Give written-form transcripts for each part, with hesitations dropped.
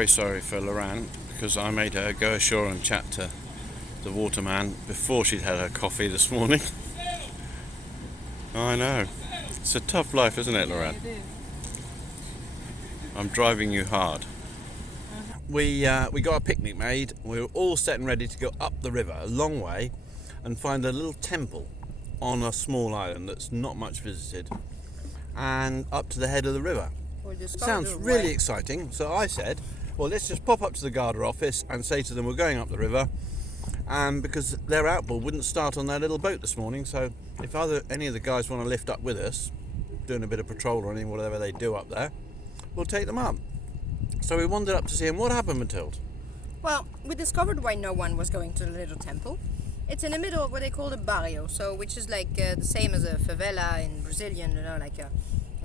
very sorry for Lorraine because I made her go ashore and chat to the waterman before she'd had her coffee this morning. I know. It's a tough life, isn't it, Lorraine? It is. I'm driving you hard. We got a picnic made. We were all set and ready to go up the river a long way and find a little temple on a small island that's not much visited and up to the head of the river. Sounds really exciting. So I said, well, let's just pop up to the Garda office and say to them we're going up the river, and because their outboard wouldn't start on their little boat this morning, so if any of the guys want to lift up with us, doing a bit of patrol or anything, whatever they do up there, we'll take them up. So we wandered up to see him. What happened, Mathilde? Well, we discovered why no one was going to the little temple. It's in the middle of what they call a barrio, so which is like the same as a favela in Brazilian, like a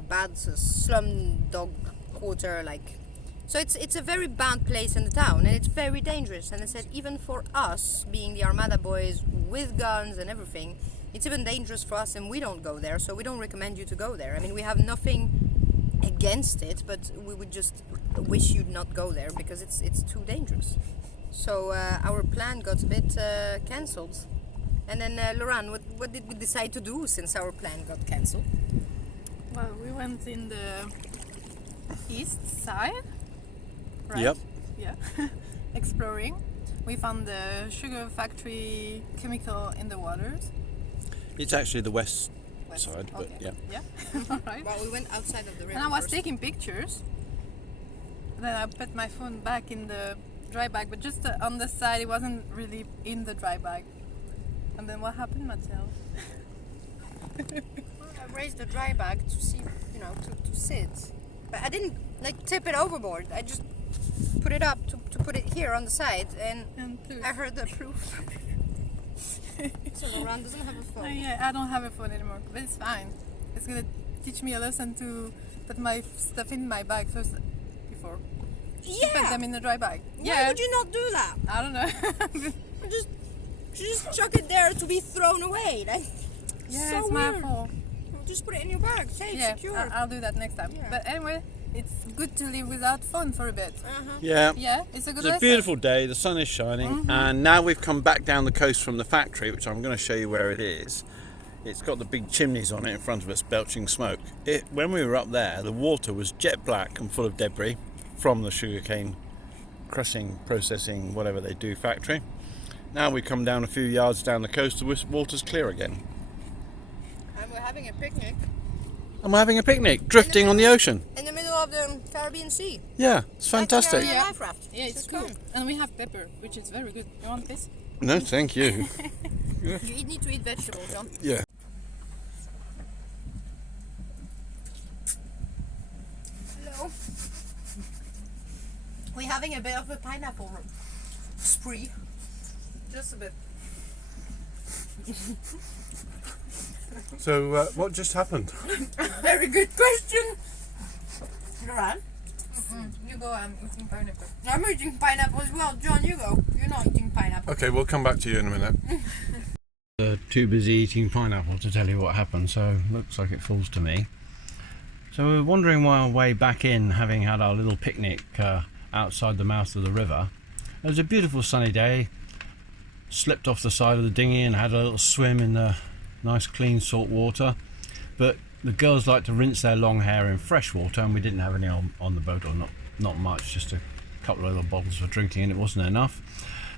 bad slum dog quarter, like. So it's a very bad place in the town, and it's very dangerous. And they said even for us, being the Armada boys with guns and everything, it's even dangerous for us, and we don't go there. So we don't recommend you to go there. I mean, we have nothing against it, but we would just wish you'd not go there because it's too dangerous. So our plan got a bit cancelled. And then Laurent, what did we decide to do since our plan got cancelled? Well, we went in the east side, right? Yep. Yeah. Exploring. We found the sugar factory chemical in the waters. It's actually the west side, but okay. yeah. Yeah. All right. Well, we went outside of the river. And I was first. taking pictures. Then I put my phone back in the dry bag, but just on the side, it wasn't really in the dry bag. And then what happened, Mathilde? I raised the dry bag to see, to sit. But I didn't tip it overboard. I just put it up to put it here on the side, and I heard the proof. So Laurent doesn't have a phone. Oh, yeah, I don't have a phone anymore, but it's fine. It's gonna teach me a lesson to put my stuff in my bag first before. Yeah. Put them in the dry bag. Why would you not do that? I don't know. just chuck it there to be thrown away. Yeah, so it's weird. my fault. Just put it in your bag, safe, secure. I'll do that next time. Yeah. But anyway, it's good to live without phone for a bit. Yeah. Yeah, it's a good It's a lesson. beautiful day, the sun is shining, and now we've come back down the coast from the factory, which I'm going to show you where it is. It's got the big chimneys on it in front of us, belching smoke. When we were up there, the water was jet black and full of debris from the sugarcane crushing, processing, whatever they do factory. Now we come down a few yards down the coast, the water's clear again. And we're having a picnic. And we're having a picnic, drifting on the ocean. In the middle of the Caribbean Sea. Yeah, it's fantastic. Like, life raft. Yeah, it's cool. And we have pepper, which is very good. You want this? No, thank you. You need to eat vegetables, John. Yeah. Hello. We're having a bit of a pineapple spree. Just a bit. So, what just happened? Very good question. Laurent? You go, I'm eating pineapple. I'm eating pineapple as well. John, you go. You're not eating pineapple. Okay, we'll come back to you in a minute. Too busy eating pineapple to tell you what happened, so looks like it falls to me. So we're wandering our way back in, having had our little picnic outside the mouth of the river. It was a beautiful sunny day. Slipped off the side of the dinghy and had a little swim in the nice clean salt water, but the girls like to rinse their long hair in fresh water, and we didn't have any on the boat, or not much, just a couple of little bottles for drinking, and it wasn't enough.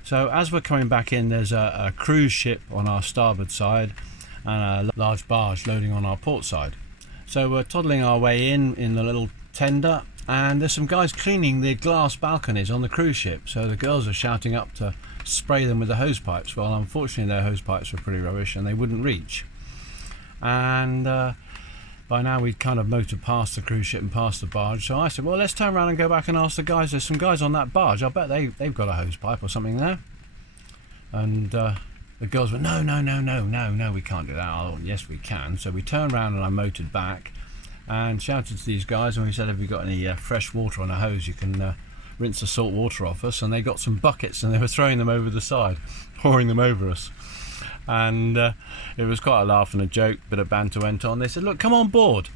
So as we're coming back in, there's a cruise ship on our starboard side and a large barge loading on our port side. So we're toddling our way in the little tender, and there's some guys cleaning the glass balconies on the cruise ship, so the girls are shouting up to spray them with the hose pipes. Well, unfortunately their hose pipes were pretty rubbish and they wouldn't reach, and by now we'd kind of motored past the cruise ship and past the barge. So I said, well, let's turn around and go back and ask the guys. There's some guys on that barge, I bet they've got a hose pipe or something there. And the girls went, no, we can't do that. Oh, yes we can. So we turned around and I motored back and shouted to these guys, and we said, have you got any fresh water on a hose? You can rinse the salt water off us. And they got some buckets and they were throwing them over the side, pouring them over us. And it was quite a laugh and a joke, bit of banter went on. They said, look, come on board.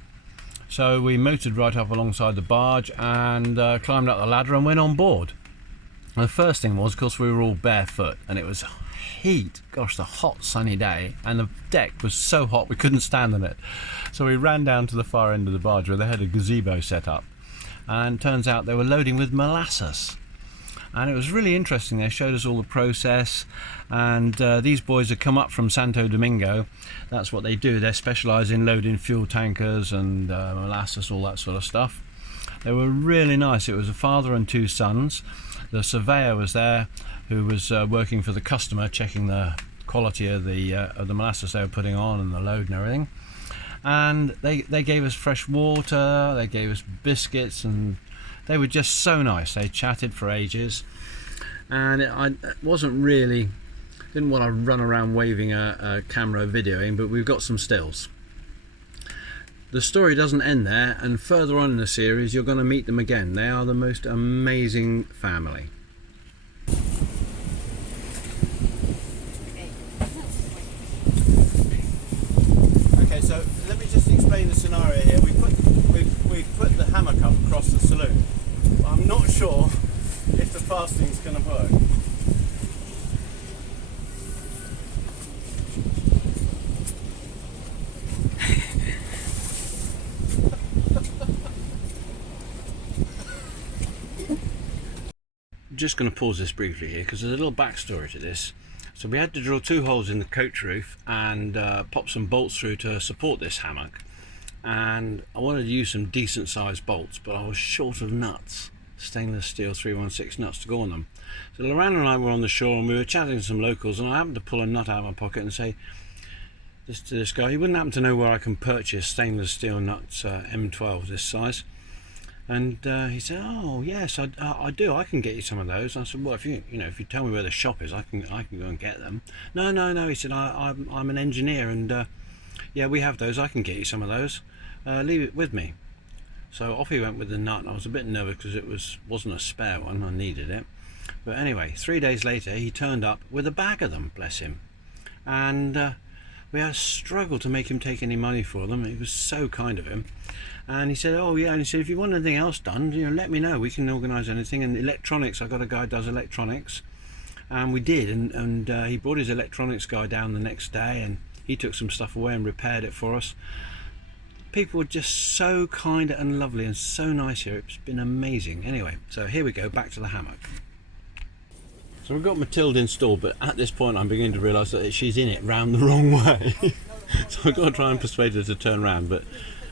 So we motored right up alongside the barge and climbed up the ladder and went on board. And the first thing was, of course, we were all barefoot and it was heat, gosh, the hot sunny day, and the deck was so hot we couldn't stand on it. So we ran down to the far end of the barge where they had a gazebo set up, and turns out they were loading with molasses. And it was really interesting. They showed us all the process, and these boys had come up from Santo Domingo. That's what they do. They specialise in loading fuel tankers and molasses, all that sort of stuff. They were really nice. It was a father and 2 sons. The surveyor was there, who was working for the customer, checking the quality of the molasses they were putting on and the load and everything. And they gave us fresh water, they gave us biscuits, and they were just so nice. They chatted for ages, and I wasn't really, didn't want to run around waving a camera videoing, but we've got some stills. The story doesn't end there, and further on in the series you're going to meet them again. They are the most amazing family. Okay, so let me just explain the scenario here. We've put the hammock up across the saloon. I'm not sure if the fasting's going to work. I'm just going to pause this briefly here because there's a little backstory to this. So we had to drill 2 holes in the coach roof and pop some bolts through to support this hammock, and I wanted to use some decent sized bolts, but I was short of nuts, stainless steel 316 nuts to go on them. So Lorraine and I were on the shore and we were chatting to some locals, and I happened to pull a nut out of my pocket and say to this guy, he wouldn't happen to know where I can purchase stainless steel nuts M12 this size. And he said, "Oh yes, I do. I can get you some of those." I said, "Well, if you tell me where the shop is, I can go and get them." No. He said, "I'm an engineer, and yeah, we have those. I can get you some of those. Leave it with me." So off he went with the nut. I was a bit nervous because it wasn't a spare one. I needed it. But anyway, 3 days later, he turned up with a bag of them. Bless him. And we had struggled to make him take any money for them. It was so kind of him. And he said, "Oh yeah," and he said, "if you want anything else done, let me know. We can organise anything." And electronics, I got a guy who does electronics, and we did. And he brought his electronics guy down the next day, and he took some stuff away and repaired it for us. People were just so kind and lovely and so nice here. It's been amazing. Anyway, so here we go, back to the hammock. So we've got Matilda installed, but at this point I'm beginning to realise that she's in it round the wrong way. So I've got to try and persuade her to turn round, but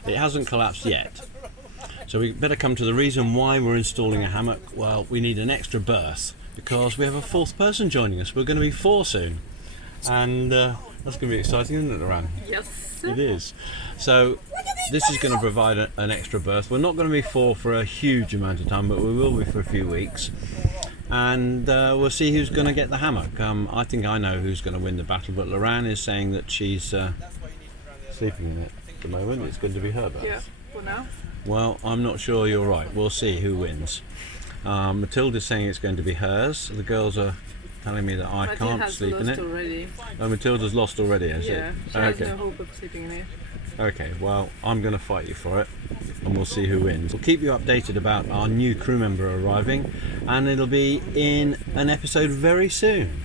it hasn't collapsed yet. So we better come to the reason why we're installing a hammock. Well, we need an extra berth because we have a 4th person joining us. We're going to be 4 soon, and that's going to be exciting, isn't it, Lorraine? Yes. It is. So this is going to provide an extra berth. We're not going to be 4 for a huge amount of time, but we will be for a few weeks, and we'll see who's going to get the hammock. I think I know who's going to win the battle, but Lorraine is saying that she's sleeping in it at the moment. It's going to be her berth. Yeah, for now. Well, I'm not sure you're right. We'll see who wins. Matilda's saying it's going to be hers. The girls are telling me that I can't sleep in it. Already. Oh, Matilda's lost already, has Yeah, she? she has no hope of sleeping in it. Okay, well, I'm going to fight you for it, and we'll see who wins. We'll keep you updated about our new crew member arriving, and it'll be in an episode very soon.